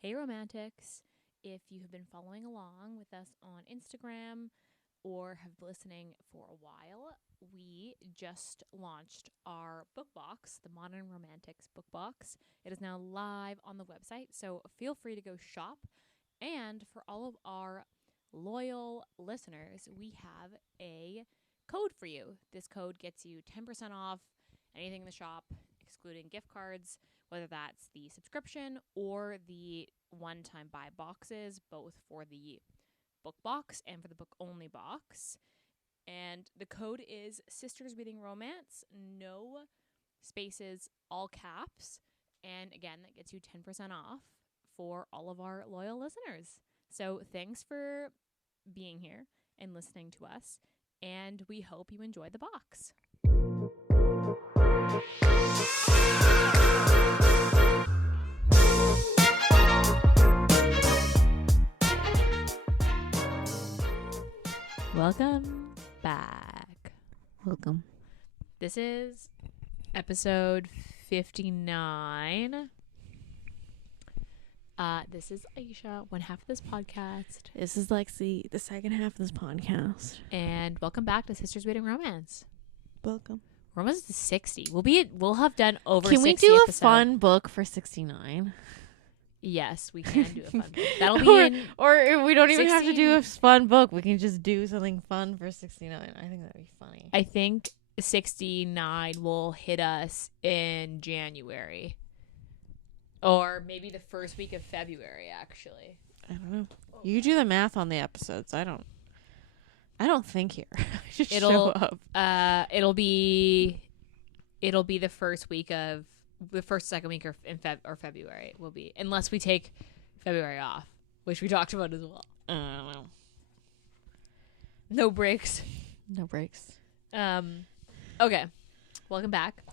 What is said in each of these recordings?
Hey Romantics, if you have been following along with us on Instagram or have been listening for a while, we just launched our book box, the Modern Romantics book box. It is now live on the website, so feel free to go shop. And for all of our loyal listeners, we have a code for you. This code gets you 10% off anything in the shop, excluding gift cards, whether that's the subscription or the one-time buy boxes, both for the book box and for the book only box. And the code is Sisters Reading Romance, no spaces, all caps. And again, that gets you 10% off for all of our loyal listeners. So thanks for being here and listening to us, and we hope you enjoy the box. Welcome back. Welcome. This is episode 59. This is Ayesha, one half of this podcast. This is Lexi, the second half of this podcast. And welcome back to Sisters Reading Romance. Welcome. We're almost to 60. We'll have done over 60 Can we do episodes. a fun book for 69? Yes, we can do a fun book. That'll be or if we don't even 16. have to do a fun book. We can just do something fun for 69. I think that'd be funny. I think 69 will hit us in January. Or maybe the first week of February, actually. I don't know. You do the math on the episodes. I don't think here. I just show up. It'll be the first week of the second week in February will be, unless we take February off, which we talked about as well. I don't know. No breaks. No breaks. Okay. Welcome back.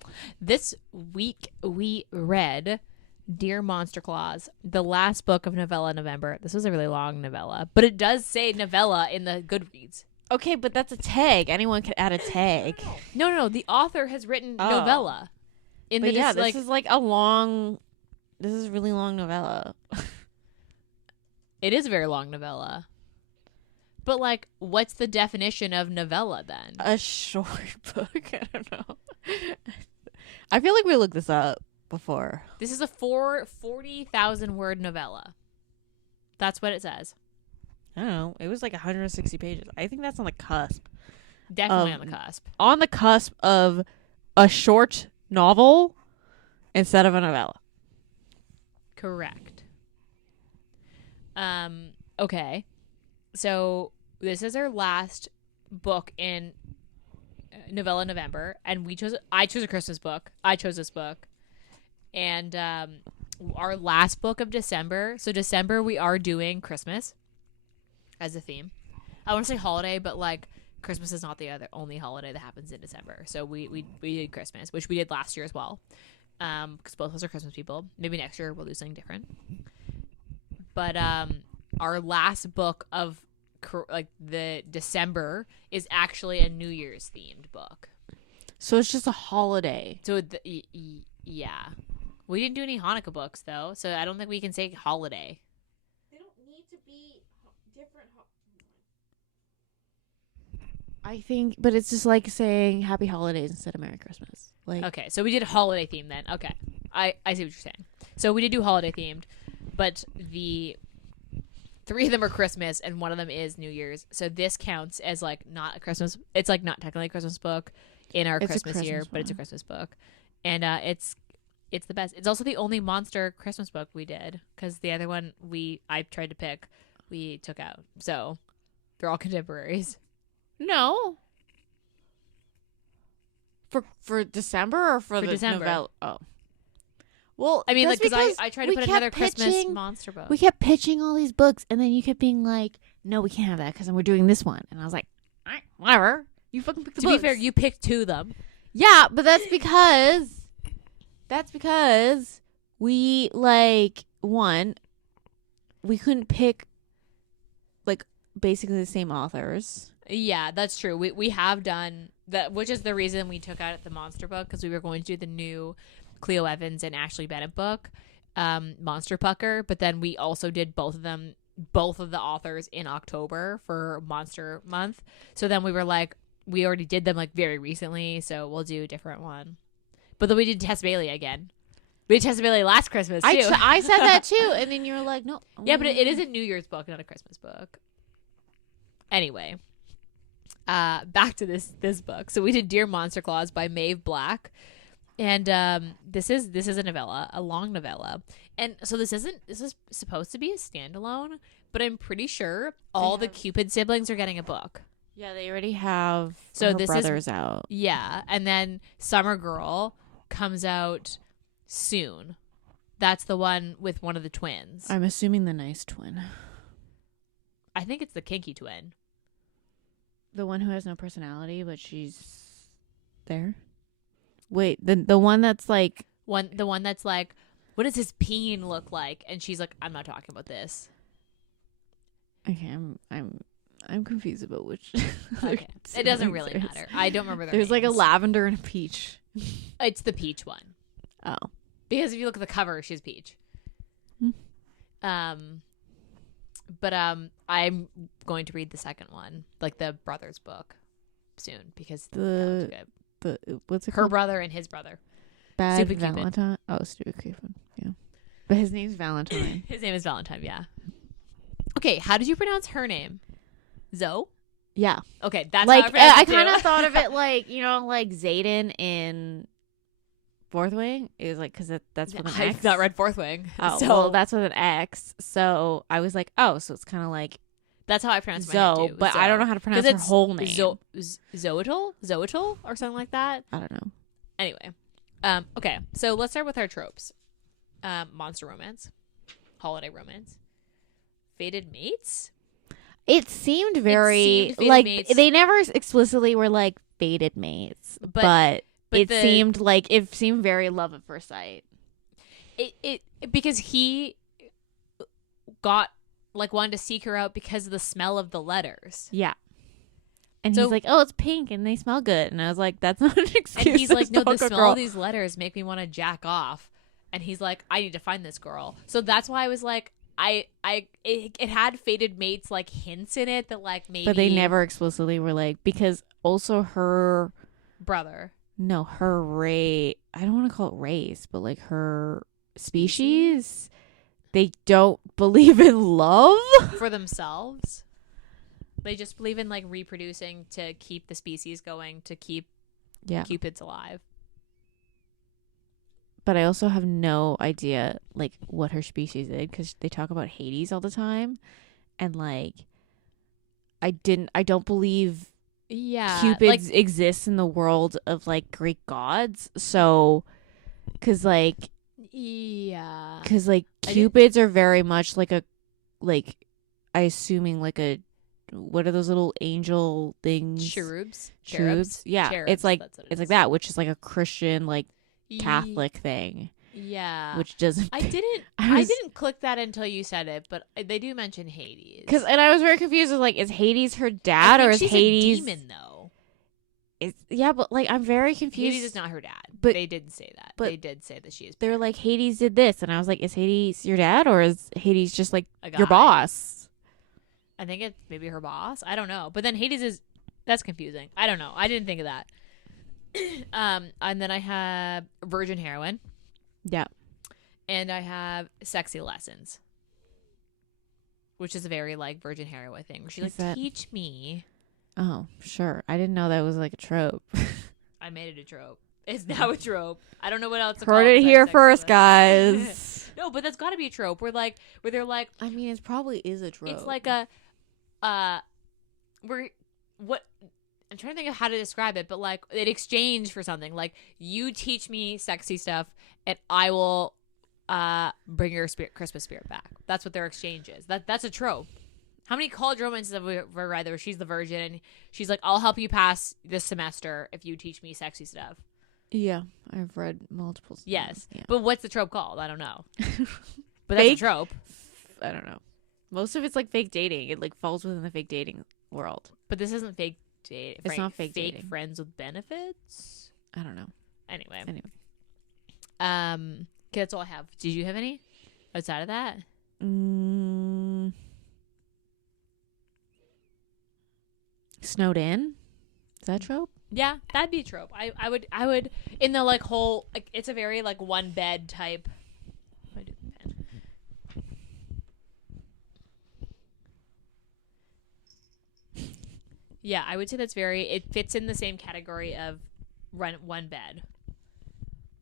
This week we read Dear Monster Claws, the last book of Novella November. This was a really long novella, but it does say novella in the Goodreads. Okay, but that's a tag. Anyone could add a tag. No. The author has written novella. This is like a long. This is a really long novella. It is a very long novella. But like, what's the definition of novella then? A short book. I don't know. I feel like we looked this up before. This is a 40,000 word novella. That's what it says. I don't know. It was like 160 pages. I think that's on the cusp. Definitely on the cusp. On the cusp of a short novel instead of a novella. Correct. Okay. So this is our last book in Novella November, and I chose a Christmas book. I chose this book. And our last book of December. So December we are doing Christmas as a theme. I want to say holiday, but like Christmas is not the only holiday that happens in December. So we did Christmas, which we did last year as well. Because both of us are Christmas people. Maybe next year we'll do something different. But our last book of like the December is actually a New Year's themed book. So it's just a holiday. So yeah. We didn't do any Hanukkah books though, so I don't think we can say holiday. They don't need to be different. I think, but it's just like saying Happy Holidays instead of Merry Christmas. Like, okay, so we did holiday theme then. Okay, I see what you're saying. So we did do holiday themed, but the 3 of them are Christmas and 1 of them is New Year's. So this counts as like not a Christmas. It's like not technically a Christmas book in our Christmas year, but it's a Christmas book, and it's the best. It's also the only monster Christmas book we did, because the other one I tried to pick, we took out. So they're all contemporaries. no. For December or for the December. novella? Oh. Well, I mean, like, because I we tried to put another Christmas monster book. We kept pitching all these books, and then you kept being like, no, we can't have that because we're doing this one. And I was like, all right, whatever. You fucking pick the books. To be fair, you picked 2 of them. Yeah, but that's because we, like, one, we couldn't pick, like, basically the same authors. Yeah, that's true. We have done that, which is the reason we took out the monster book, because we were going to do the new Cleo Evans and Ashley Bennett book. Monster Pucker, but then we also did both of the authors in October for Monster Month. So then we were like, we already did them like very recently, so we'll do a different one. But then we did Tess Bailey again. We did Tess Bailey last Christmas too. I said that too, and then you were like, no. Yeah, but it is a New Year's book, not a Christmas book. Anyway, back to this book. So we did Dear Monster Claus by Maeve Black, and this is a novella, a long novella, and so this is supposed to be a standalone, but I'm pretty sure all the Cupid siblings are getting a book. Yeah, they already have. So her this brothers out. Yeah, and then Summer Girl comes out soon. That's the one with one of the twins. I'm assuming the nice twin. I think it's the kinky twin. The one who has no personality, but she's there. Wait, the one that's like the one that's like, what does his peen look like? And she's like, I'm not talking about this. Okay, I'm confused about which. Okay, it doesn't really matter. I don't remember. There's names. like a lavender and a peach. It's the peach one. Oh, because if you look at the cover, she's peach. But I'm going to read the second one, like the brothers book, soon because that was good. What's it Her called? brother and his brother. Bad Stupid Cupid. Valentine. Oh, Stupid Cupid. Yeah, but his name's Valentine. His name is Valentine. Yeah. Okay, how did you pronounce her name? Zoe? Yeah. Okay, that's like how I kind of thought of it like, you know, like Xaden in Fourth Wing. It was like because that's with an X. I've not read Fourth Wing. Oh, so well, that's with an X. So I was like, oh, so it's kind of like that's how I pronounce my Zoe, name too. but Zoe. I don't know how to pronounce her whole name. Zoetal or something like that. I don't know. Anyway, okay, so let's start with our tropes. Monster romance, holiday romance, fated mates. It seemed very fated like mates. they never explicitly were like fated mates, but it seemed like it seemed very love at first sight. It because he got like wanted to seek her out because of the smell of the letters. Yeah. And So- he's like, "Oh, it's pink and they smell good." And I was like, "That's not an excuse." And he's like, no, the Stalk a smell girl. of these letters make me want to jack off. And he's like, I need to find this girl. So that's why I was like, it had fated mates like hints in it that like maybe. But they never explicitly were like, because also her brother. No, her race. I don't want to call it race, but like her species, they don't believe in love For themselves. They just believe in like reproducing to keep the species going, to keep Cupids alive. But I also have no idea like what her species is because they talk about Hades all the time, and like I don't believe Cupids exist in the world of like Greek gods. So, because Cupids are very much like I assuming like a, what are those little angel things? Cherubs. Yeah, Cherubs, it's like it's like that, which is like a Christian like Catholic thing. Yeah, which doesn't. I didn't click that until you said it, but they do mention Hades. And I was very confused. I was like, is Hades her dad or is she's Hades a demon though? But like I'm very confused. Hades is not her dad. But they didn't say that. But they did say that she is. They were like, Hades did this, and I was like, is Hades your dad or is Hades just like A your guy. boss? I think it's maybe her boss. I don't know. But then Hades that's confusing. I don't know. I didn't think of that. And then I have Virgin Heroine. Yeah. And I have Sexy Lessons, which is a very like Virgin Heroine thing where she's like, teach me. Oh, sure. I didn't know that was like a trope. I made it a trope. It's now a trope. I don't know what else to Heard call it here Sexy first, Lessons. guys. No, but that's got to be a trope where they're like, I mean, it probably is a trope. it's like a, I'm trying to think of how to describe it, but like in exchange for something, like you teach me sexy stuff and I will bring your Christmas spirit back. That's what their exchange is. That's a trope. How many college romances have we read where she's the virgin and she's like, I'll help you pass this semester if you teach me sexy stuff? Yeah, I've read multiple. Yes. Yeah. But what's the trope called? I don't know. But that's a trope. I don't know. Most of it's like fake dating. It like falls within the fake dating world. But this isn't fake dating. It's not fake Fake dating. friends with benefits? I don't know. Anyway. Okay, that's all I have. Did you have any outside of that? Snowed in? Is that a trope? Yeah, that'd be a trope. I would in the like whole like it's a very like one bed type. Yeah, I would say that's it fits in the same category of one bed.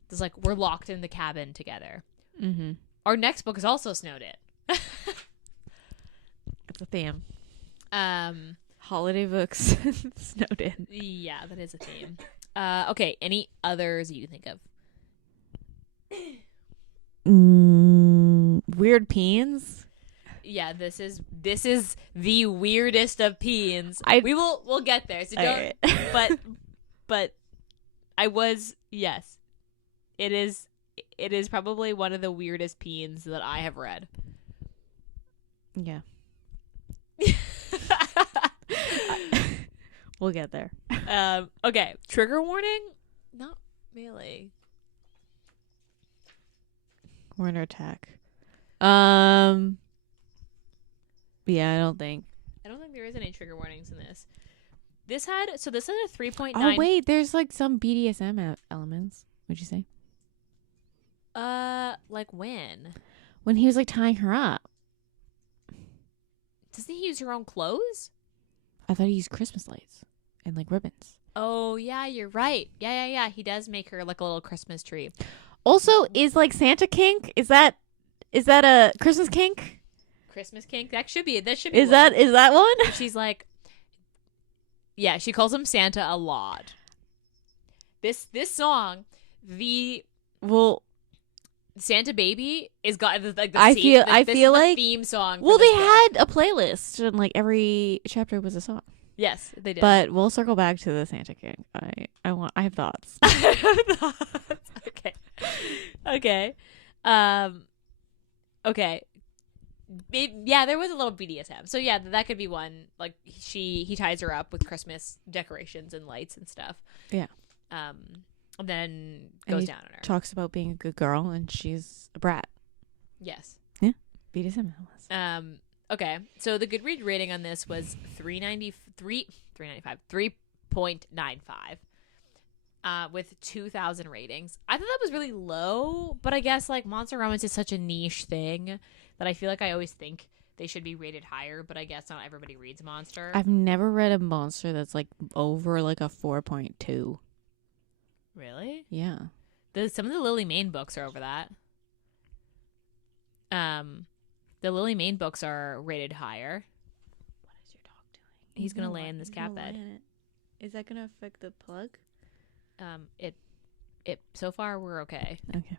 It's like we're locked in the cabin together. Mm-hmm. Our next book is also snowed in. It's a theme. Holiday books snowed in. Yeah, that is a theme. Okay, any others you can think of? Weird peens. Yeah, this is the weirdest of peens. We'll get there. So don't. Right. but I was yes. It is probably one of the weirdest peens that I have read. Yeah. We'll get there. Okay. Trigger warning? Not really. We're under attack. Yeah, I don't think there is any trigger warnings in this. This had a 3.9. Oh wait, there's like some BDSM elements. What'd you say? Like when? When he was like tying her up. Doesn't he use her own clothes? I thought he used Christmas lights and like ribbons. Oh yeah, you're right. Yeah. He does make her like a little Christmas tree. Also, is like Santa kink? Is that a Christmas kink? Christmas kink? That should be. Is that one? She's like, yeah, she calls him Santa a lot. This song, Santa Baby is got like the I feel like theme song. Well, they had a playlist and like every chapter was a song. Yes, they did. But we'll circle back to the Santa King. I have thoughts. Okay. Okay. Yeah, there was a little BDSM. So yeah, that could be one. Like he ties her up with Christmas decorations and lights and stuff. Yeah. And then goes down on her. Talks about being a good girl and she's a brat. Yes. Yeah. BDSM. Okay. So the Goodreads rating on this was 3.95 with 2,000 ratings. I thought that was really low, but I guess like monster romance is such a niche thing that I feel like I always think they should be rated higher, but I guess not everybody reads monster. I've never read a monster that's like over like a 4.2. Really? Yeah. Some of the Lily Mayne books are over that. The Lily Mayne books are rated higher. What is your dog doing? He's gonna lay in this cat bed. Is that gonna affect the plug? It so far we're okay. Okay.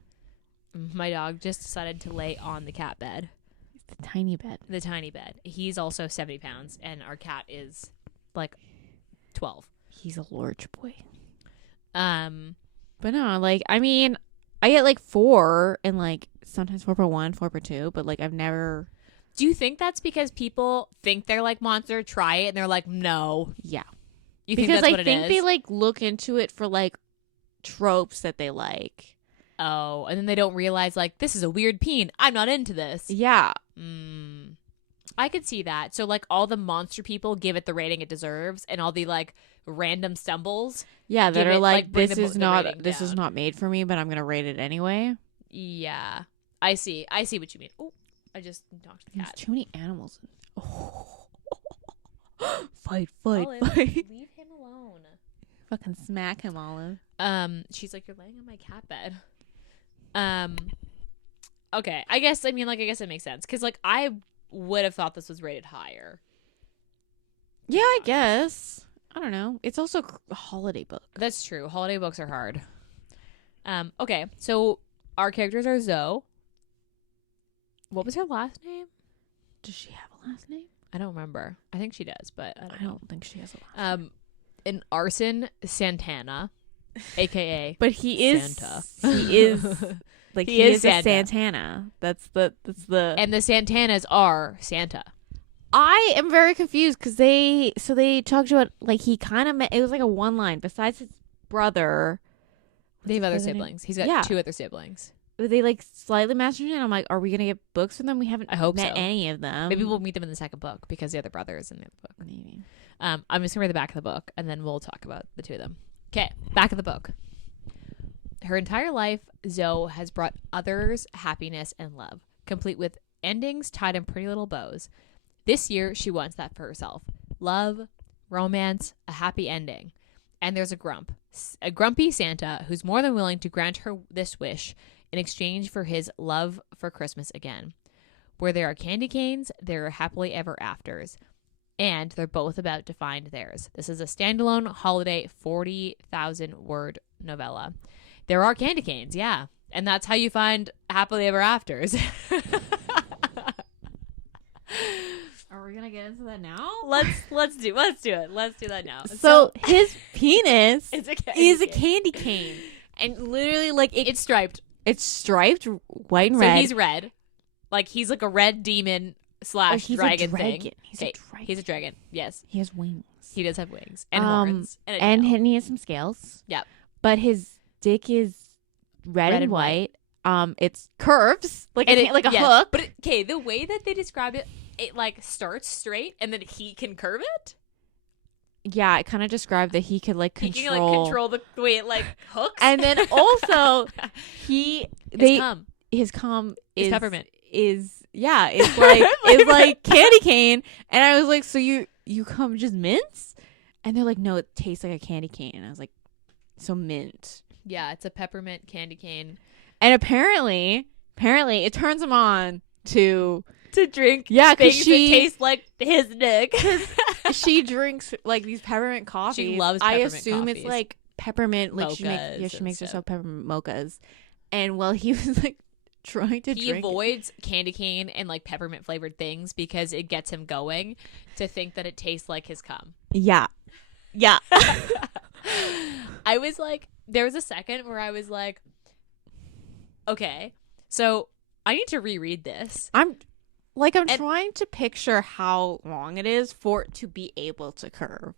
My dog just decided to lay on the cat bed. It's the tiny bed. The tiny bed. He's also 70 pounds, and our cat is like 12. He's a large boy. But no, like, I mean, I get like 4 and like sometimes 4.1, 4.2, but like I've never. Do you think that's because people think they're like monster, try it, and they're like, no? Yeah. You think that's what it is? Because I think they like look into it for like tropes that they like. Oh, and then they don't realize like this is a weird peen. I'm not into this. Yeah. I could see that. So like all the monster people give it the rating it deserves, and all the like random stumbles. Yeah, that are like this is not made for me, but I'm gonna rate it ananyway. Yeah, I see what you mean. Oh, I just knocked the cat. There's too many animals. Fight! Olive, leave him alone. Fucking smack him, Olive. She's like, you're laying on my cat bed. Okay, I guess it makes sense because like I would have thought this was rated higher. Yeah, I guess. I don't know. It's also a holiday book. That's true. Holiday books are hard. Okay, so our characters are Zoe. What was her last name? Does she have a last name? I don't remember. I think she does, but I don't think she has a last name. And Arson Santana, aka but he is Santa. He is like he is a Santana. That's the and the Santanas are Santa. I am very confused because they talked about like he kind of it was like a one line besides his brother. They have other siblings. He's got 2 other siblings. they like slightly mentioned it. I'm like, are we gonna get books from them? We haven't I hope met so. any of them. Maybe we'll meet them in the second book because the other brother is in the other book. Maybe. I'm just gonna read the back of the book and then we'll talk about the two of them. Okay, back of the book. Her entire life, Zoe has brought others happiness and love, complete with endings tied in pretty little bows. This year, she wants that for herself. Love, romance, a happy ending. And there's a grumpy Santa who's more than willing to grant her this wish in exchange for his love for Christmas again. Where there are candy canes, there are happily ever afters. And they're both about to find theirs. This is a standalone holiday 40,000 word novella. There are candy canes, yeah. And that's how you find happily ever afters. Are we gonna get into that now? Let's do it. Let's do that now. So his penis is a candy cane. And literally like it's striped. It's striped white and red. So he's red. Like he's like a red demon / dragon thing. He's a dragon. He's a dragon. Yes. He has wings. He does have wings and horns. And he has some scales. Yep. But his dick is red and white. It's curves like a hook. But the way that they describe it, it like starts straight and then he can curve it. Yeah, it kind of described that he could like control the way it like hooks. And then also his cum is peppermint. It's like candy cane. And I was like, so you cum just mints? And they're like, no, it tastes like a candy cane. And I was like, so mint. Yeah, it's a peppermint candy cane. And apparently it turns him on to drink. Yeah, because she tastes like his dick. She drinks like these peppermint coffees. She loves peppermint I assume coffees. It's like peppermint. Like mochas she makes herself peppermint mochas. And while he was like trying to he drink avoids candy cane and like peppermint flavored things because it gets him going to think that it tastes like his cum. Yeah. I was like, there was a second where I was like, okay, so I need to reread this. I'm trying to picture how long it is for it to be able to curve.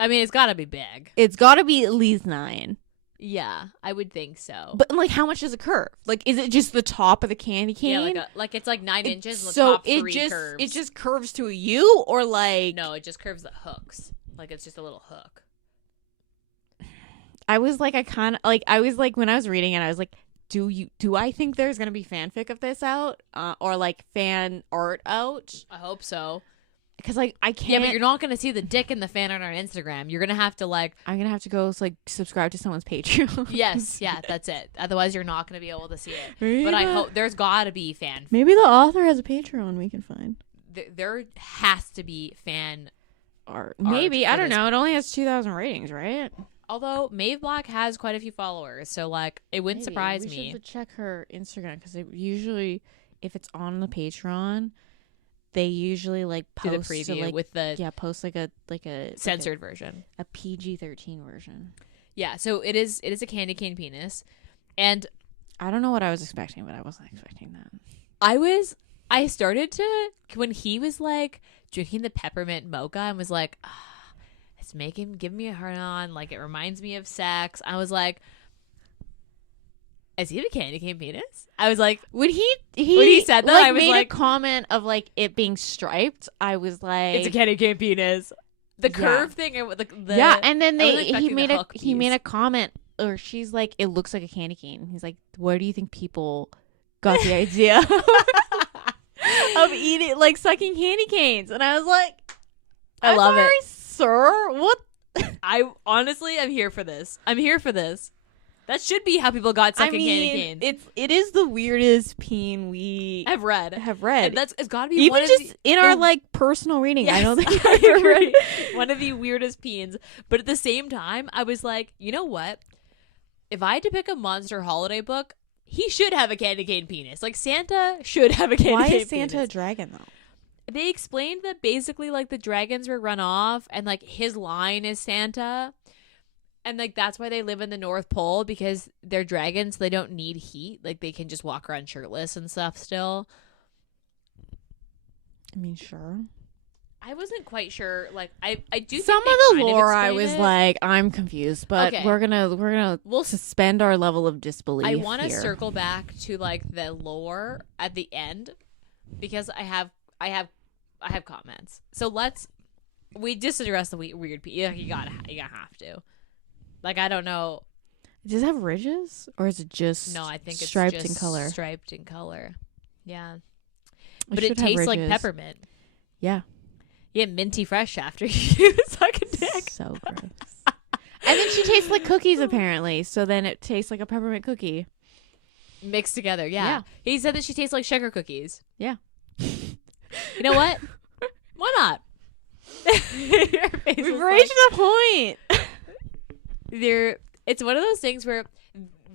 I mean, it's got to be big. It's got to be at least 9. Yeah, I would think so. But like, how much does it curve? Like, is it just the top of the candy cane? Yeah, like it's like 9 inches. And so the top 3 curves. It just curves to you, or like no, it just curves the hooks. Like it's just a little hook. I was like, when I was reading it, I was like, do I think there's gonna be fanfic of this out, or like fan art out? I hope so. Because like I can't. Yeah, but you're not gonna see the dick in the fan art on Instagram. You're gonna have to like. I'm gonna have to go like subscribe to someone's Patreon. Yes, yeah, that's it. Otherwise, you're not gonna be able to see it. Maybe but I hope there's gotta be fan. Maybe the author has a Patreon we can find. There has to be fan art. Maybe I don't know. It only has 2,000 ratings, right? Although Mauve Black has quite a few followers, so like it wouldn't surprise me. We should check her Instagram because usually, if it's on the Patreon, they usually like post do the preview with the post like a censored version, a PG-13 version. Yeah, so it is a candy cane penis, and I don't know what I was expecting, but I wasn't expecting that. I started to when he was like drinking the peppermint mocha and was like. It's give me a hard on, like it reminds me of sex. I was like, is he a candy cane penis? I was like, when he said that, like, I was made like, a comment of like it being striped. I was like, it's a candy cane penis. The curve thing, and and then he made a comment, or she's like, it looks like a candy cane. He's like, where do you think people got the idea of eating like sucking candy canes? And I was like, I love it. Sir, what? I'm here for this. That should be how people got sucking candy canes. It is the weirdest peen we have read. And it's got to be even one just of the, in our like personal reading. Yes, I don't think I agree. One of the weirdest peens. But at the same time, I was like, you know what? If I had to pick a monster holiday book, he should have a candy cane penis. Like Santa should have a candy cane penis. Why is Santa a dragon though? They explained that basically like the dragons were run off and like his line is Santa. And like that's why they live in the North Pole, because they're dragons, so they don't need heat. Like they can just walk around shirtless and stuff still. I mean, sure. I wasn't quite sure. Like, I do Some think of they the kind lore I explain was it. like, I'm confused, but Okay. we're gonna We'll suspend our level of disbelief. I want to here. circle back to like the lore at the end because I have comments. So we just address the weird. Yeah, you gotta have to. Like, I don't know. Does it have ridges, or is it just No, I think it's striped just in color? Striped in color. Yeah, It but it should have tastes like ridges. peppermint. Yeah, You get minty fresh after you suck a dick. so gross. And then she tastes like cookies, apparently. So then it tastes like a peppermint cookie. Mixed together, yeah. Yeah. He said that she tastes like sugar cookies. Yeah. You know what? Why not? We've reached the point. It's one of those things where,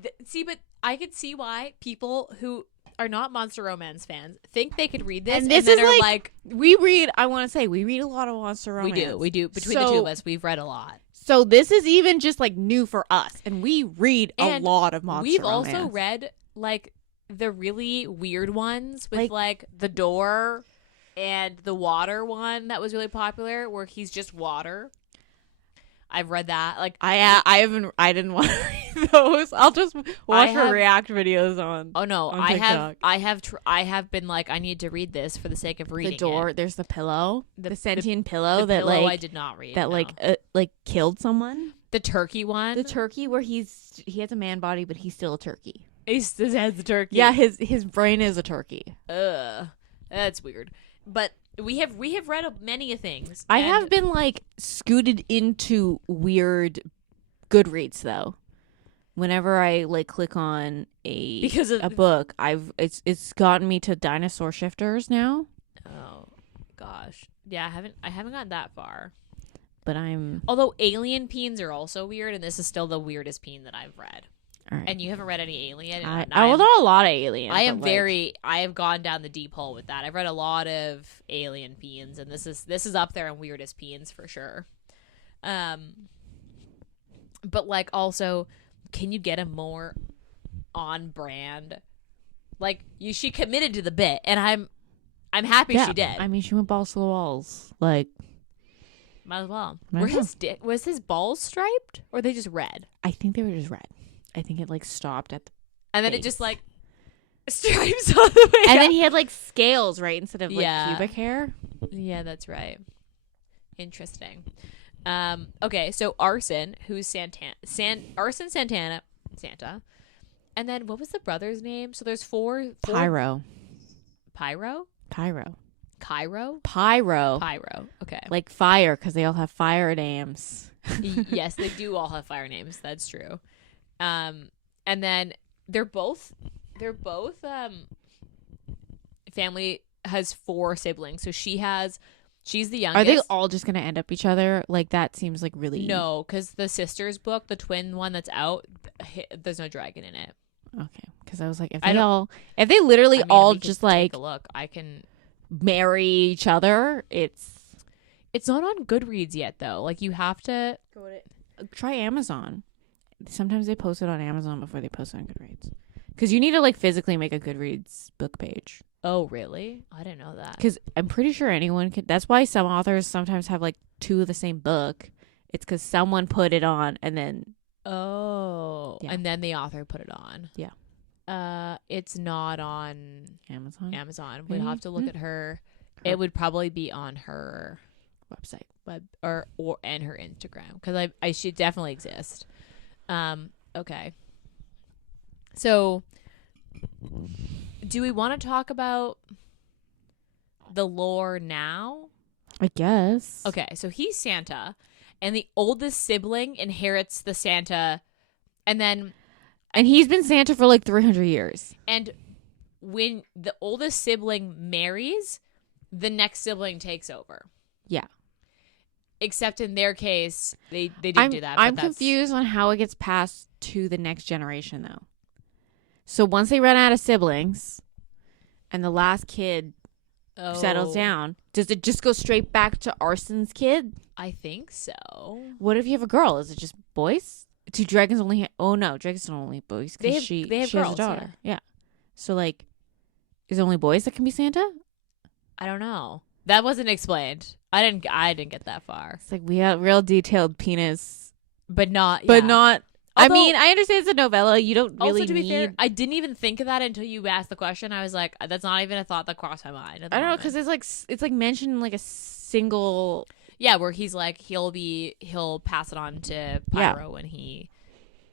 but I could see why people who are not Monster Romance fans think they could read this, And this then is are like we read. I want to say we read a lot of Monster Romance. we do. Between the two of us, we've read a lot. So this is even just like new for us, and we read a lot of Monster We've Romance. also read like the really weird ones with like the door and the water one that was really popular, where he's just water. I've read that. Like I didn't want to read those. I'll just watch her react videos on. Oh no, on I have been like, I need to read this for the sake of reading the door. it. There's the pillow, the sentient pillow The that pillow like I did not read. that no. like killed someone. The turkey one. The turkey where he has a man body, but he's still a turkey. His head's a turkey. Yeah, his brain is a turkey. Ugh, that's weird. But we have read many things. I have been like scooted into weird Goodreads though. Whenever I like click on a book, it's gotten me to dinosaur shifters now. Oh gosh, yeah, I haven't gotten that far. But I'm although alien peens are also weird, and this is still the weirdest peen that I've read. All right. And you haven't read any alien. I know a lot of alien. I have gone down the deep hole with that. I've read a lot of alien peens, and this is up there in weirdest peens for sure. But like also, can you get a more on brand? Like she committed to the bit, and I'm happy she did. I mean, she went balls to the walls. Like, might as well. Was his balls striped, or they just red? I think they were just red. I think it like stopped at the and then base. it just like stripes all the way and up. then he had like scales, right, instead of like pubic hair. Yeah, that's right. Interesting. Okay, so Arson, who's Arson Santa, and then what was the brother's name? So there's four. Pyro. Pyro. Pyro. Okay. Like fire, because they all have fire names. Yes, they do all have fire names. That's true. And then they're both family has 4 siblings. So she's the youngest. Are they all just gonna end up each other? Like that seems like really no, because the sister's book, the twin one that's out, there's no dragon in it. Okay, because I was like, if they literally all just like take a look, I can marry each other. It's not on Goodreads yet though. Like you have to try Amazon. Sometimes they post it on Amazon before they post it on Goodreads. Because you need to like physically make a Goodreads book page. Oh, really? I didn't know that. Because I'm pretty sure anyone can. That's why some authors sometimes have like 2 of the same book. It's because someone put it on and then. Oh. Yeah. And then the author put it on. Yeah. It's not on Amazon. We'd have to look at her. It would probably be on her website or and her Instagram, because I should definitely exist. Okay. So, do we want to talk about the lore now? I guess. Okay, so he's Santa, and the oldest sibling inherits the Santa, and he's been Santa for like 300 years. And when the oldest sibling marries, the next sibling takes over. Yeah. Except in their case, they didn't do that. I'm confused on how it gets passed to the next generation, though. So once they run out of siblings, and the last kid settles down, does it just go straight back to Arson's kid? I think so. What if you have a girl? Is it just boys? Do dragons only? Oh no, dragons don't only boys. They have she girls, has a daughter. Yeah. So like, is it only boys that can be Santa? I don't know. That wasn't explained. I didn't get that far. It's like we have real detailed penis, but not. I mean, I understand it's a novella. You don't really also, to be need. fair, I didn't even think of that until you asked the question. I was like, that's not even a thought that crossed my mind. I don't know, because it's like mentioned in like a single. Yeah, where he's like he'll pass it on to Pyro when he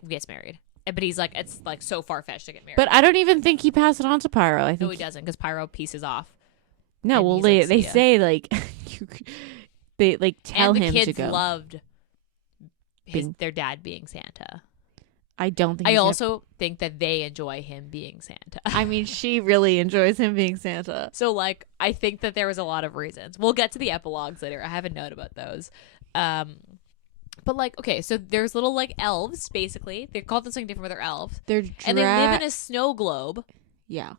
gets married. But he's like, it's like so far fetched to get married. But I don't even think he passed it on to Pyro. I think no, he doesn't, because Pyro pieces off. No, well they say like they like tell and the him kids to go. Loved their dad being Santa. I don't think. I also think that they enjoy him being Santa. I mean, she really enjoys him being Santa. So, like, I think that there was a lot of reasons. We'll get to the epilogues later. I have a note about those. But, like, okay, so there's little, like, elves, basically. They're called something different, but they're elves. And they live in a snow globe. Yeah.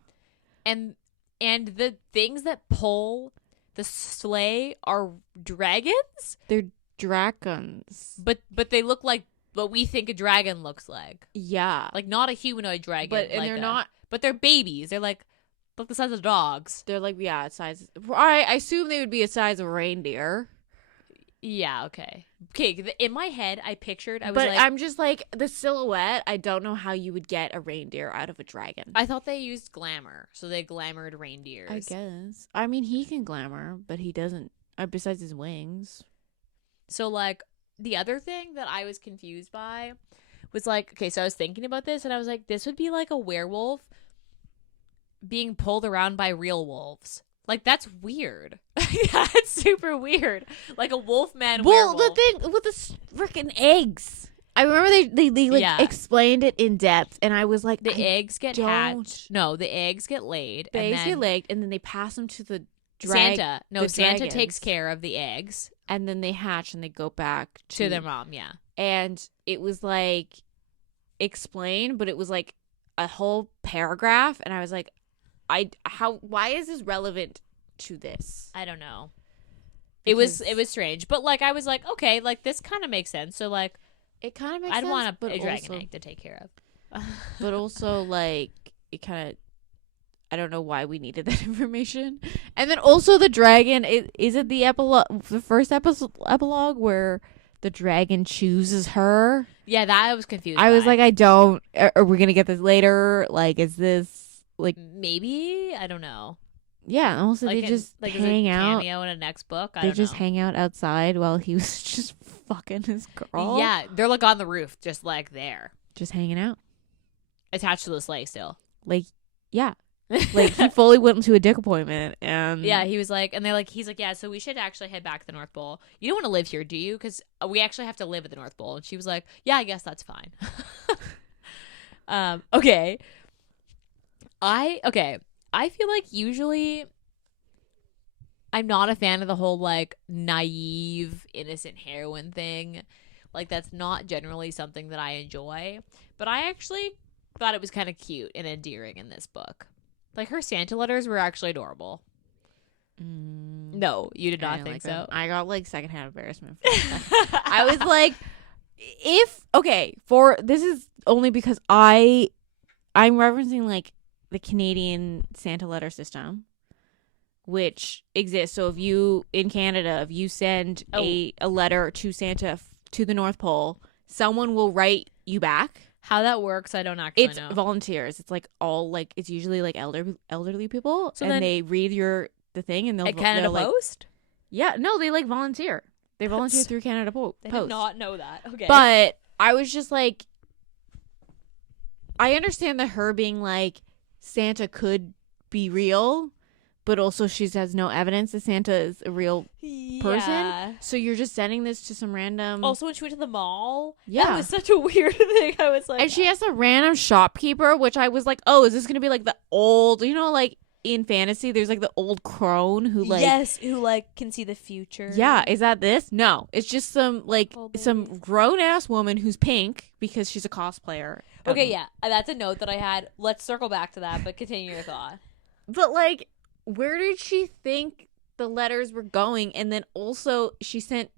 And the things that pull the sleigh are dragons? They're dragons. But they look like what we think a dragon looks like. Yeah. Like, not a humanoid dragon. But and they're not. But they're babies. They're like the size of dogs. They're like, yeah, size. I assume they would be a size of reindeer. Yeah, okay. Okay, in my head, I was but like... I'm just like, the silhouette, I don't know how you would get a reindeer out of a dragon. I thought they used glamour, so they glamored reindeers. I guess. I mean, he can glamour, but he doesn't, besides his wings. So, like, the other thing that I was confused by was, like, okay, so I was thinking about this, and I was like, this would be like a werewolf being pulled around by real wolves. Like, that's weird. That's super weird. Like a wolfman werewolf. Well, the thing with the freaking eggs. I remember they like explained it in depth, and I was like, the eggs get hatched. No, the eggs get laid. The eggs get laid, and then they pass them to the Santa. No, Santa dragons. takes care of the eggs. And then they hatch and they go back to their mom, yeah. And it was like explained, but it was like a whole paragraph, and I was like, why is this relevant to this? I don't know. Because it was strange. But like I was like, okay, like this kind of makes sense. So like it kind of makes sense. I'd want a dragon egg to take care of. But also like it kind of, I don't know why we needed that information. And then also the dragon, is it the epilogue, the first epilogue where the dragon chooses her? Yeah, that I was confused. I was like, are we going to get this later? Like, is this like. Maybe? I don't know. Yeah, also like they just hang out. Cameo in a next book? They just hang out outside while he was just fucking his girl. Yeah, they're like on the roof, just like there. Just hanging out. Attached to the sleigh still. Like, yeah. Like he fully went to a dick appointment, and yeah, he was like, and he's like, yeah, so we should actually head back to the North Pole. You don't want to live here, do you? Because we actually have to live at the North Pole. And she was like, yeah, I guess that's fine. Okay. I feel like usually I'm not a fan of the whole like naive, innocent heroine thing. Like that's not generally something that I enjoy. But I actually thought it was kind of cute and endearing in this book. Like her Santa letters were actually adorable. No, you did not think so. Them. I got like secondhand embarrassment. I was like, this is only because I'm referencing like the Canadian Santa letter system, which exists. So if you in Canada, if you send a letter to Santa to the North Pole, someone will write you back. How that works, I don't actually know. It's volunteers. It's like all like it's usually like elderly people, so and they read the thing and they'll at Canada Post. Yeah, no, they like volunteer. They volunteer through Canada Post. I did not know that. Okay, but I was just like, I understand that her being like Santa could be real, but also she has no evidence that Santa is a real person. So you're just sending this to some random. Also, when she went to the mall, yeah, that was such a weird thing. I was like, and she has a random shopkeeper, which I was like, oh, is this gonna be like the old, like in fantasy, there's like the old crone who like who like can see the future. Yeah, is that this? No, it's just some some grown ass woman who's pink because she's a cosplayer. Okay, yeah, that's a note that I had. Let's circle back to that, but continue your thought. But like, where did she think the letters were going? And then also she sent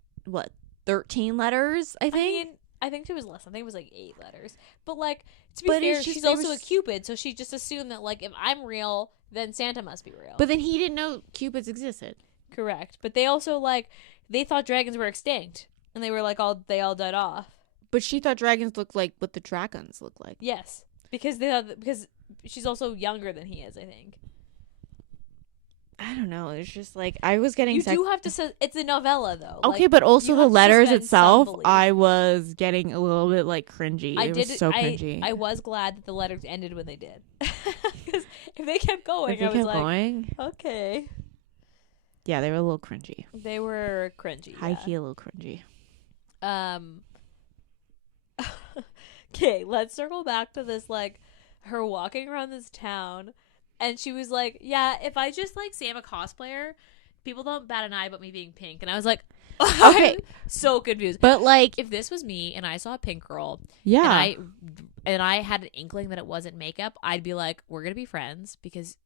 13 letters, I think. I think it was less. I think it was like 8 letters. But like, to be fair, she's also a Cupid, so she just assumed that like if I'm real, then Santa must be real. But then he didn't know Cupids existed. Correct. But they also, like, they thought dragons were extinct. And they were, like, they all died off. But she thought dragons looked like what the dragons look like. Yes. Because she's also younger than he is, I think. I don't know. It's just like I was getting. You do have to say it's a novella, though. Okay, like, but also the letters itself, some I was getting a little bit like cringy. Was so cringy. I was glad that the letters ended when they did, because if they kept going, I was like, okay. Yeah, they were a little cringy. They were cringy. High key, a little cringy. Okay, let's circle back to this, like, her walking around this town. And she was like, yeah, if I just, like, say I'm a cosplayer, people don't bat an eye about me being pink. And I was like, okay. I'm so confused. But, like, if this was me and I saw a pink girl, yeah, and I had an inkling that it wasn't makeup, I'd be like, we're going to be friends because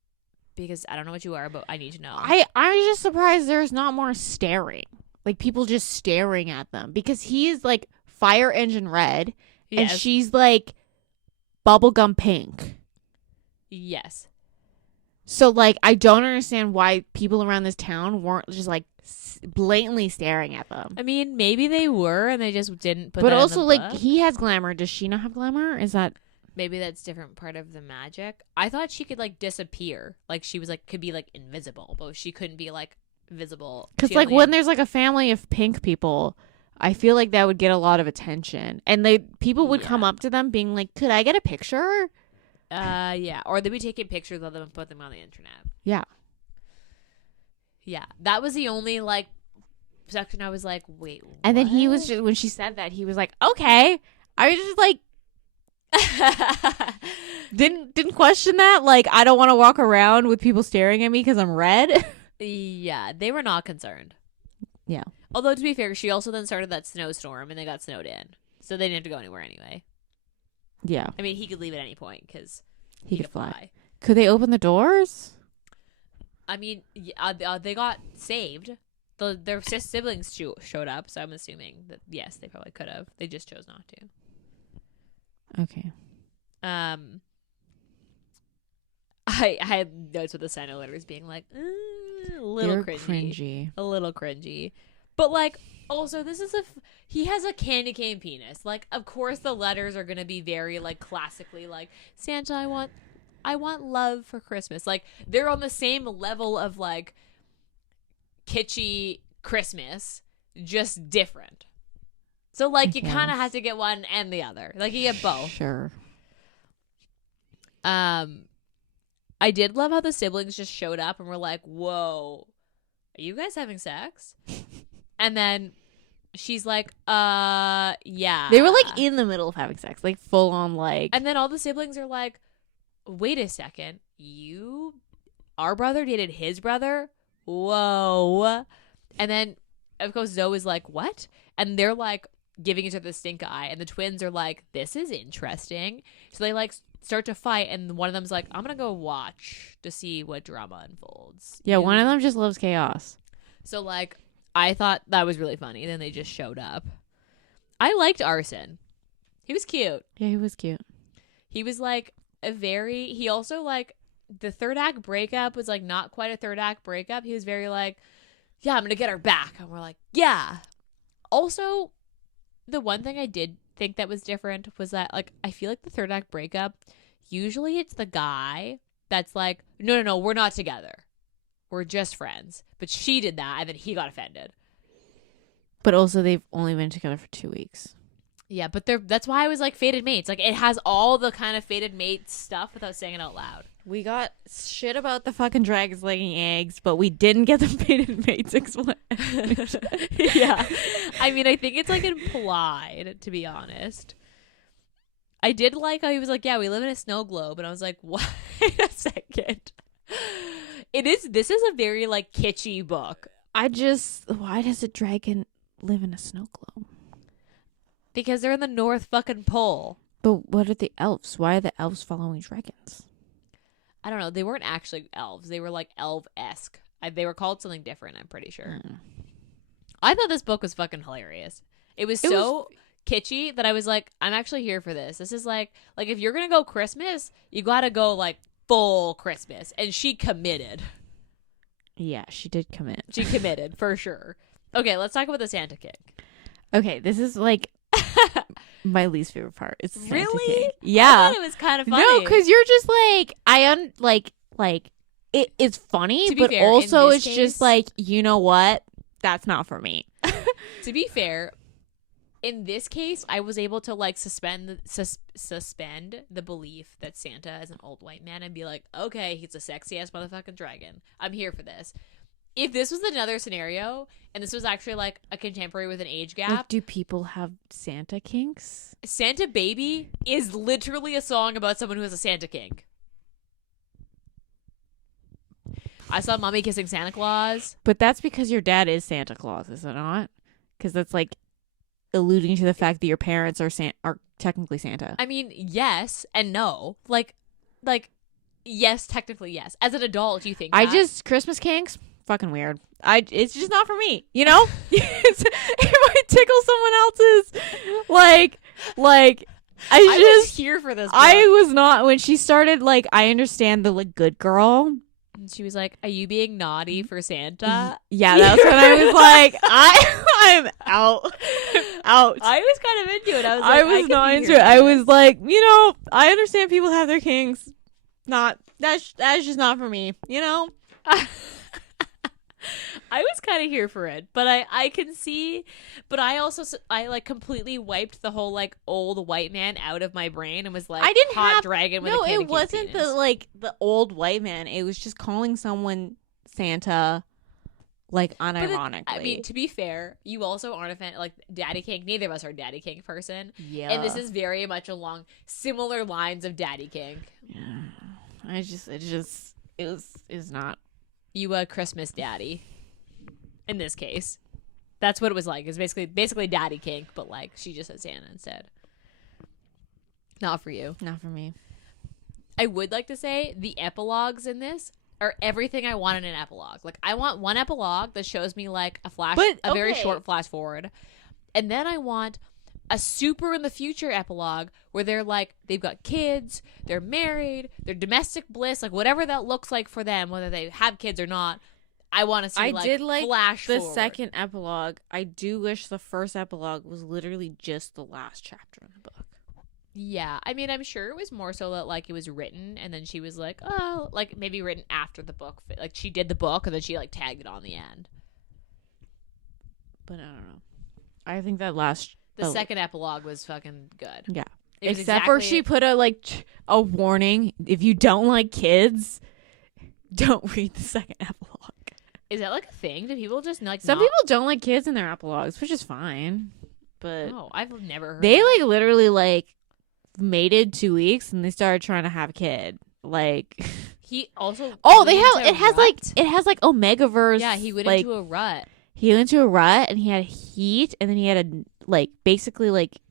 I don't know what you are, but I need to know. I'm just surprised there's not more staring. Like, people just staring at them. Because he is, like, fire engine red, and she's, like, bubblegum pink. Yes. So, like, I don't understand why people around this town weren't just, like, blatantly staring at them. I mean, maybe they were, and they just didn't put but that also, in the like, book. he has glamour. Does she not have glamour? Is that... Maybe that's different part of the magic. I thought she could, like, disappear. Like, she was, like, could be, like, invisible. But she couldn't be, like, visible. Because, like, when there's, like, a family of pink people, I feel like that would get a lot of attention. And people would come up to them being like, could I get a picture? Yeah. Or they'd be taking pictures of them and put them on the internet. Yeah. Yeah. That was the only, like, section I was like, wait, what? And then he was just, when she said that, he was like, okay. I was just like, didn't question that. Like, I don't want to walk around with people staring at me because I'm red. Yeah. They were not concerned. Yeah. Although, to be fair, she also then started that snowstorm and they got snowed in. So they didn't have to go anywhere anyway. Yeah. I mean, he could leave at any point because he could fly. Could they open the doors? I mean, they got saved. Their siblings showed up, so I'm assuming that, yes, they probably could have. They just chose not to. Okay. I had notes with the sign letters being like, a little cringy. A little cringy. But, like, also, this is he has a candy cane penis. Like, of course the letters are going to be very, like, classically, like, Santa, I want love for Christmas. Like, they're on the same level of, like, kitschy Christmas, just different. So, like, you kind of have to get one and the other. Like, you get both. Sure. I did love how the siblings just showed up and were like, whoa, are you guys having sex? And then she's like, yeah. They were, like, in the middle of having sex. Like, full on, like. And then all the siblings are like, wait a second. Our brother dated his brother? Whoa. And then, of course, Zoe is like, what? And they're, like, giving each other the stink eye. And the twins are like, this is interesting. So they, like, start to fight. And one of them's like, I'm going to go watch to see what drama unfolds. Yeah, one of them just loves chaos. So, like, I thought that was really funny. Then they just showed up. I liked Arson. He was cute. Yeah, he was cute. He was, like, he also, like, the third act breakup was, like, not quite a third act breakup. He was very, like, yeah, I'm going to get her back. And we're like, yeah. Also, the one thing I did think that was different was that, like, I feel like the third act breakup, usually it's the guy that's like, no, we're not together. We're just friends. But she did that, and then he got offended. But also, they've only been together for 2 weeks. Yeah, but that's why I was like fated mates. Like, it has all the kind of fated mates stuff without saying it out loud. We got shit about the fucking dragons laying eggs, but we didn't get the fated mates explained. Yeah. I mean, I think it's, like, implied, to be honest. I did like how he was like, yeah, we live in a snow globe. And I was like, wait a second. This is a very, like, kitschy book. why does a dragon live in a snow globe? Because they're in the North fucking Pole. But what are the elves? Why are the elves following dragons? I don't know. They weren't actually elves. They were, like, elf-esque. They were called something different, I'm pretty sure. I thought this book was fucking hilarious. It was so kitschy that I was like, I'm actually here for this. This is like if you're going to go Christmas, you got to go, like, full Christmas. And she committed. Yeah, she did commit. She committed for sure. Okay, let's talk about the Santa King. Okay, this is like my least favorite part. It's the Santa Really? King. Yeah. I thought it was kind of funny. No, because you're just like like it's funny, but fair, also it's case, just like, you know what? That's not for me. To be fair, in this case, I was able to like suspend the belief that Santa is an old white man and be like, okay, he's a sexy ass motherfucking dragon. I'm here for this. If this was another scenario and this was actually like a contemporary with an age gap, Like, do people have Santa kinks? Santa Baby is literally a song about someone who has a Santa kink. I saw Mommy kissing Santa Claus. But that's because your dad is Santa Claus, is it not? Because that's like alluding to the fact that your parents are technically Santa. I mean, yes and no. Like, yes, technically yes. As an adult, you think that? Christmas kinks, fucking weird. It's just not for me, you know? It might tickle someone else's. Like I was here for this. I was not when she started. Like, I understand the like good girl. And she was like, "Are you being naughty for Santa?" Yeah, that's when I was like, I'm out. I was kind of into it. I was like, I was not into it. I was like, you know, I understand people have their kinks. That's just not for me, you know? I was kind of here for it, but I can see, but I like completely wiped the whole like old white man out of my brain and was like, I didn't hot have dragon with no, a it candy wasn't penis. the old white man. It was just calling someone Santa, like unironically. I mean, to be fair, you also aren't a fan like Daddy King. Neither of us are Daddy King person. Yeah, and this is very much along similar lines of Daddy King. Yeah, it was not. You a Christmas daddy. In this case, that's what it was like. It's basically Daddy King, but like she just said Santa instead. Not for you. Not for me. I would like to say the epilogues in this are everything I want in an epilogue. Like, I want one epilogue that shows me like a very short flash forward, and then I want a super in the future epilogue where they're like, they've got kids, they're married, they're domestic bliss, like whatever that looks like for them, whether they have kids or not. I want to see I did like flash the forward. second epilogue. I do wish the first epilogue was literally just the last chapter in the book. Yeah, I mean, I'm sure it was more so that like it was written and then she was like, oh, like maybe written after the book. Like she did the book and then she like tagged it on the end. But I don't know. I think that last second epilogue was fucking good. Yeah. Except for she put a warning: if you don't like kids, don't read the second epilogue. Is that like a thing? Do people just like some people don't like kids in their epilogues, which is fine. But I've never heard. They like literally like mated 2 weeks and they started trying to have a kid. Like he also it has like Omegaverse. Yeah, he went like, into a rut. He went into a rut and he had heat and then he had a basically like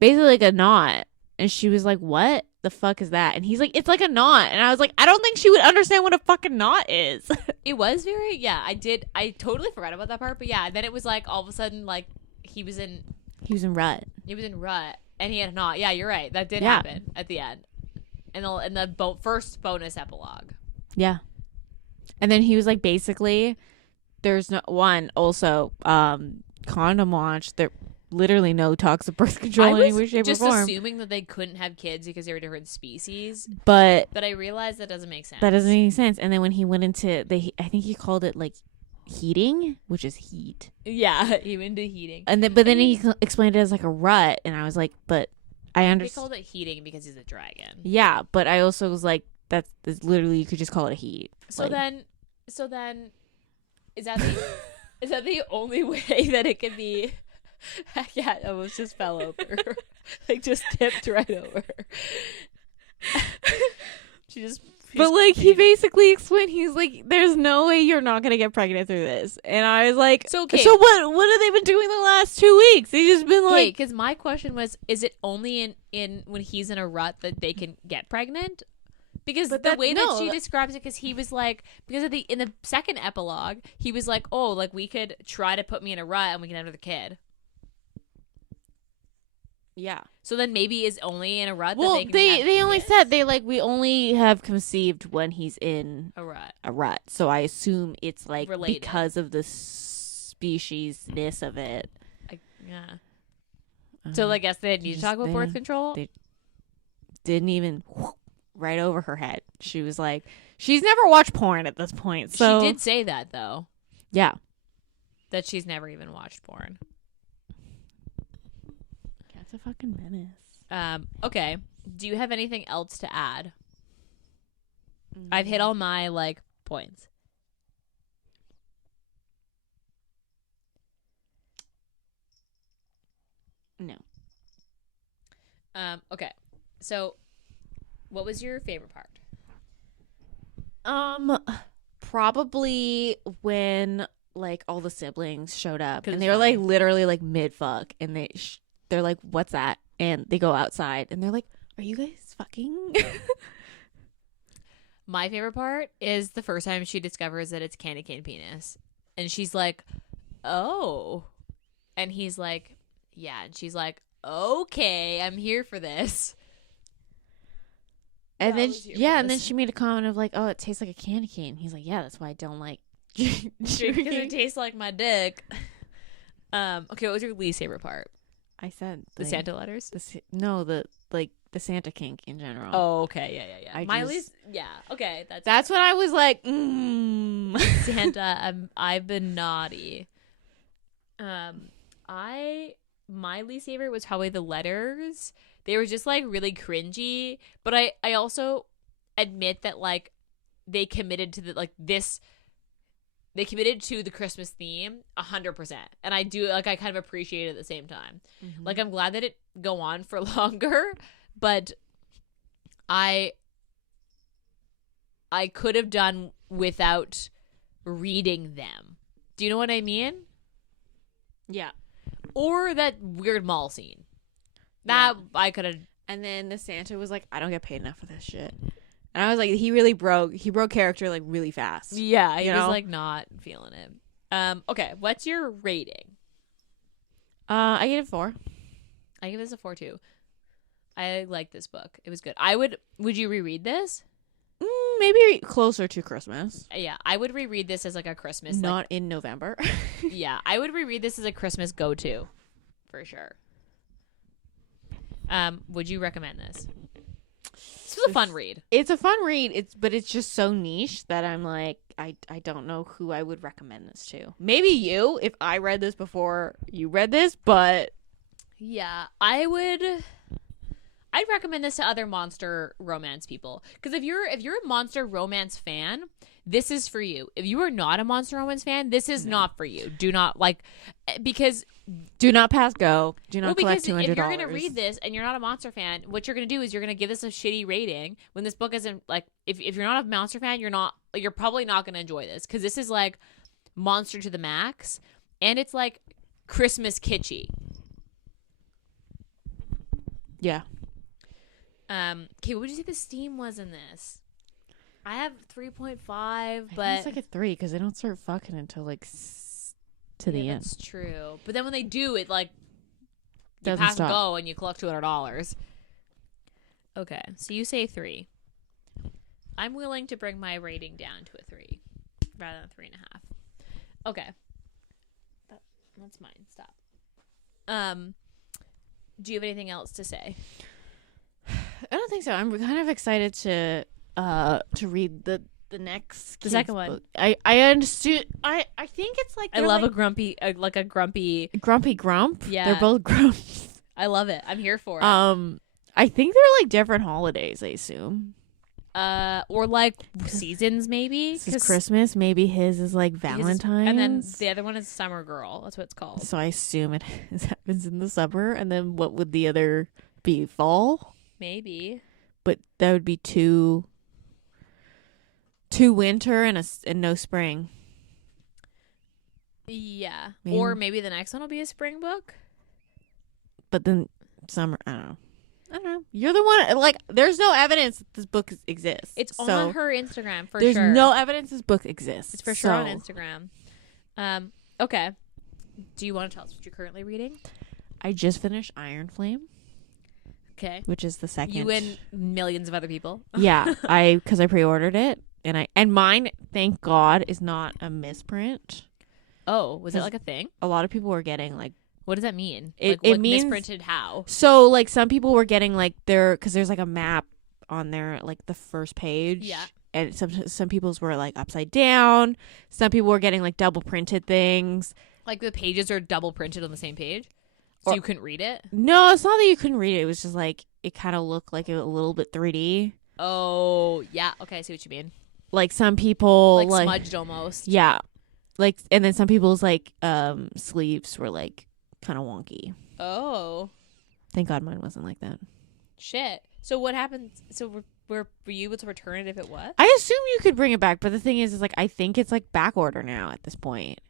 a knot. And she was like, what the fuck is that? And he's like, it's like a knot. And I was like, I don't think she would understand what a fucking knot is. It was very, I totally forgot about that part. But yeah, then it was like all of a sudden, like he was in rut. He was in rut and he had a knot. Yeah, you're right. That did happen at the end. In the first bonus epilogue. Yeah. And then he was like, basically, there's no one also condom launch. There literally no talks of birth control in any way, shape, or form. I was just assuming that they couldn't have kids because they were different species. But I realized that doesn't make sense. That doesn't make any sense. And then when he went into I think he called it like heating, which is heat. Yeah, he went into heating. But then he explained it as like a rut, and I was like, but I understand. They called it heating because he's a dragon. Yeah, but I also was like, that's literally, you could just call it a heat. So then, is that the only way that it could be? Yeah, it almost just fell over. Like just tipped right over. He basically explained, he's like, there's no way you're not gonna get pregnant through this. And I was like, so what have they been doing the last 2 weeks? They just been like, because my question was, is it only in when he's in a rut that they can get pregnant? Because the way that she describes it, because he was like, because in the second epilogue, he was like, oh, like we could try to put me in a rut and we can have another kid. Yeah. So then maybe is only in a rut. Well, that they only said we only have conceived when he's in a rut. A rut. So I assume it's like Related. because of the speciesness of it. Yeah. So I guess they didn't need to talk about birth control. They didn't even right over her head. She was like, she's never watched porn at this point. So she did say that though. Yeah. That she's never even watched porn. That's a fucking menace. Okay. Do you have anything else to add? I've hit all my points. No. Okay. So what was your favorite part? Probably when all the siblings showed up and they were funny. literally mid fuck and they're like, what's that? And they go outside and they're like, are you guys fucking? My favorite part is the first time she discovers that it's candy cane penis. And she's like, oh. And he's like, yeah. And she's like, okay, I'm here for this. And then and then she made a comment of oh, it tastes like a candy cane. He's like, yeah, that's why I don't like because it tastes like my dick. Okay, what was your least favorite part? I said the Santa letters. The Santa kink in general. Oh, okay, yeah. My least, okay, that's when I was like, Santa. I've been naughty. My least favorite was probably the letters. They were just really cringy, but I also admit that they committed to they committed to the Christmas theme 100%, and I do I kind of appreciate it at the same time. Mm-hmm. I'm glad that it go on for longer, but I could have done without reading them. Do you know what I mean? Yeah. Or that weird mall scene. That I could have. And then the Santa was like, I don't get paid enough for this shit. And I was like, he really broke character really fast. Yeah, he was not feeling it. Okay, what's your rating? I give it 4. I give this a 4 too. I like this book. It was good. Would you reread this? Maybe closer to Christmas. Yeah, I would reread this as a Christmas. Not in November. Yeah, I would reread this as a Christmas go-to, for sure. Would you recommend this? This was a fun read. It's a fun read. But it's just so niche that I'm like, I don't know who I would recommend this to. Maybe you, if I read this before you read this, but yeah, I'd recommend this to other monster romance people. Because if you're a monster romance fan, this is for you. If you are not a monster romance fan, this is not for you. Do not because do not pass go. Do not collect $200. If you're gonna read this and you're not a monster fan, what you're gonna do is you're gonna give this a shitty rating when this book isn't if you're not a monster fan, you're probably not gonna enjoy this because this is monster to the max and it's Christmas kitschy. Yeah. Okay, what would you say the steam was in this? I have 3.5, but it's a 3 because they don't start fucking until to the end. That's true. But then when they do, it you doesn't pass stop. go and you collect $200. Okay, so you say 3. I'm willing to bring my rating down to a 3 rather than 3.5. Okay, that's mine. Stop. Do you have anything else to say? I don't think so. I'm kind of excited to read the next second one. Book. I understood. I think it's I love a grumpy grumpy grump. Yeah, they're both grumps. I love it. I'm here for it. I think they're different holidays. I assume. Or seasons maybe. This is Christmas. Maybe his is Valentine's, and then the other one is Summer Girl. That's what it's called. So I assume it happens in the summer, and then what would the other be? Fall. Maybe. But that would be two winter and no spring. Yeah. Maybe. Or maybe the next one will be a spring book. But then summer, I don't know. You're the one, there's no evidence that this book exists. It's on her Instagram for sure. There's no evidence this book exists. It's for sure on Instagram. Okay. Do you want to tell us what you're currently reading? I just finished Iron Flame. Okay. which is the second. You and millions of other people. Yeah, because I pre-ordered it, and mine, thank God, is not a misprint. Oh, was it like a thing? A lot of people were getting like. What does that mean? It means misprinted how? So like some people were getting like because there's like a map on there, like the first page. Yeah. And some people's were like upside down. Some people were getting like double printed things. Like the pages are double printed on the same page, so you couldn't read it. No, it's not that you couldn't read it. It was just like it kind of looked like a little bit 3D. Oh yeah, okay, I see what you mean. Like some people like smudged almost. Yeah, like and then some people's like sleeves were like kind of wonky. Oh, thank God mine wasn't like that. Shit. So what happened? So were you able to return it if it was? I assume you could bring it back, but the thing is like I think it's like back order now at this point.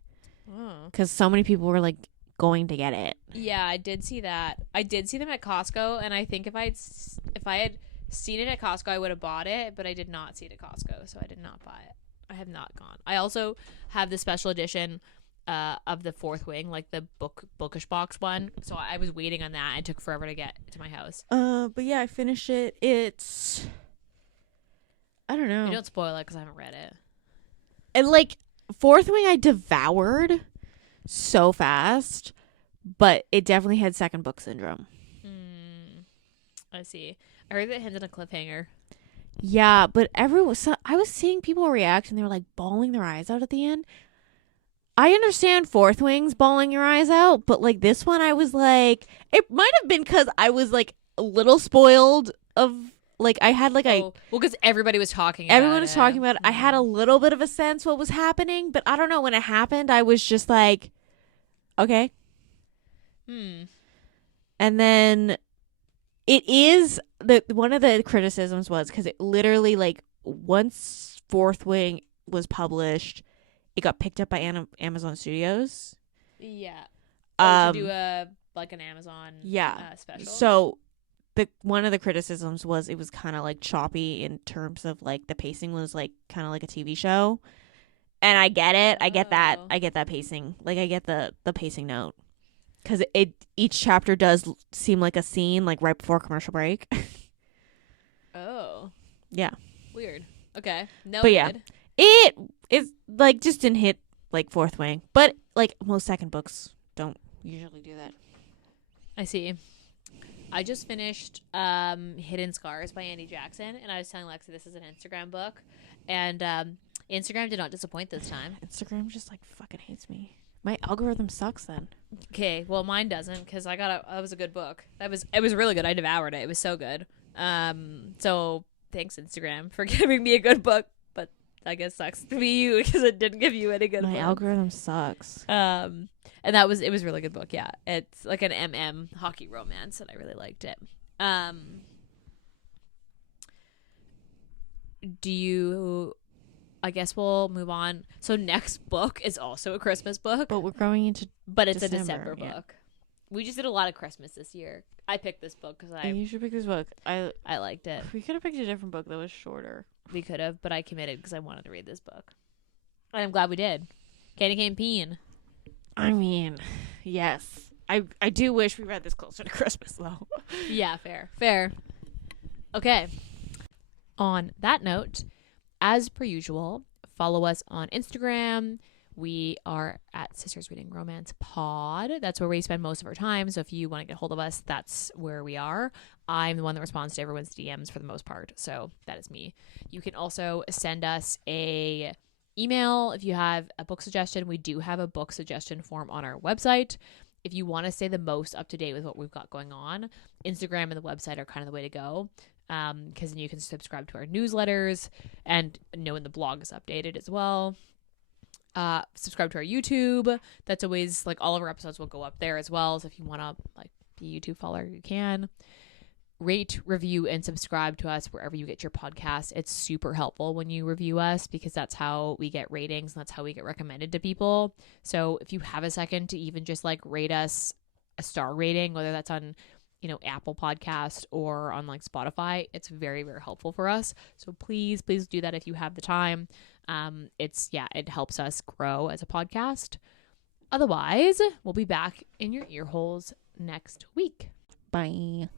Oh. Because so many people were like going to get it. Yeah, I did see that. I did see them at Costco, and I think if I had seen it at Costco, I would have bought it, but I did not see it at Costco, so I did not buy it. I have not gone. I also have the special edition of the Fourth Wing, like the bookish box one. So I was waiting on that. It took forever to get to my house. But yeah, I finished it. It's I don't know. You don't spoil it because I haven't read it. And like Fourth Wing, I devoured so fast, but it definitely had second book syndrome. I see. I heard that it ended on a cliffhanger. Yeah, but I was seeing people react and they were like bawling their eyes out at the end. I understand Fourth Wing's bawling your eyes out, but like this one, I was like, it might have been because I was like a little spoiled of like I had like well, because everybody was talking about everyone was talking about it. I had a little bit of a sense what was happening, but I don't know, when it happened I was just like, okay. And then it is one of the criticisms was because it literally like once Fourth Wing was published, it got picked up by Amazon Studios. Yeah. To do an Amazon special. So one of the criticisms was it was kind of like choppy in terms of like the pacing was like kind of like a TV show. And I get it. I get that. I get that pacing. Like I get the pacing note. Because each chapter does seem like a scene like right before commercial break. Oh. Yeah. Weird. Okay. No. But yeah. It is like just didn't hit like Fourth Wing. But like most second books don't usually do that. I see. I just finished Hidden Scars by Andy Jackson, and I was telling Lexi this is an Instagram book, and Instagram did not disappoint this time. Instagram just like fucking hates me. My algorithm sucks then. Okay, well mine doesn't because that was a good book. It was really good. I devoured it. It was so good. So thanks Instagram for giving me a good book, but I guess sucks to be you because it didn't give you any good. My algorithm sucks. And it was a really good book. Yeah, it's like an hockey romance, and I really liked it. I guess we'll move on. So next book is also a Christmas book, but we're going into it's a December book. We just did a lot of Christmas this year. I picked this book because you should pick this book. I liked it. We could have picked a different book that was shorter. We could have, but I committed because I wanted to read this book, and I'm glad we did. Candy Cane Peen. I mean, yes. I do wish we read this closer to Christmas though. Yeah, fair. Okay. On that note, as per usual, follow us on Instagram. We are at Sisters Reading Romance Pod. That's where we spend most of our time. So if you want to get hold of us, that's where we are. I'm the one that responds to everyone's DMs for the most part. So that is me. You can also send us a email if you have a book suggestion. We do have a book suggestion form on our website. If you want to stay the most up to date with what we've got going on, Instagram and the website are kind of the way to go. Because then you can subscribe to our newsletters and know when the blog is updated as well. Subscribe to our YouTube. That's always like all of our episodes will go up there as well. So if you want to like be a YouTube follower, you can. Rate, review, and subscribe to us wherever you get your podcasts. It's super helpful when you review us because that's how we get ratings and that's how we get recommended to people. So if you have a second to even just like rate us a star rating, whether that's on Apple Podcast or on like Spotify, it's very, very helpful for us. So please do that if you have the time. It helps us grow as a podcast. Otherwise, we'll be back in your ear holes next week. Bye.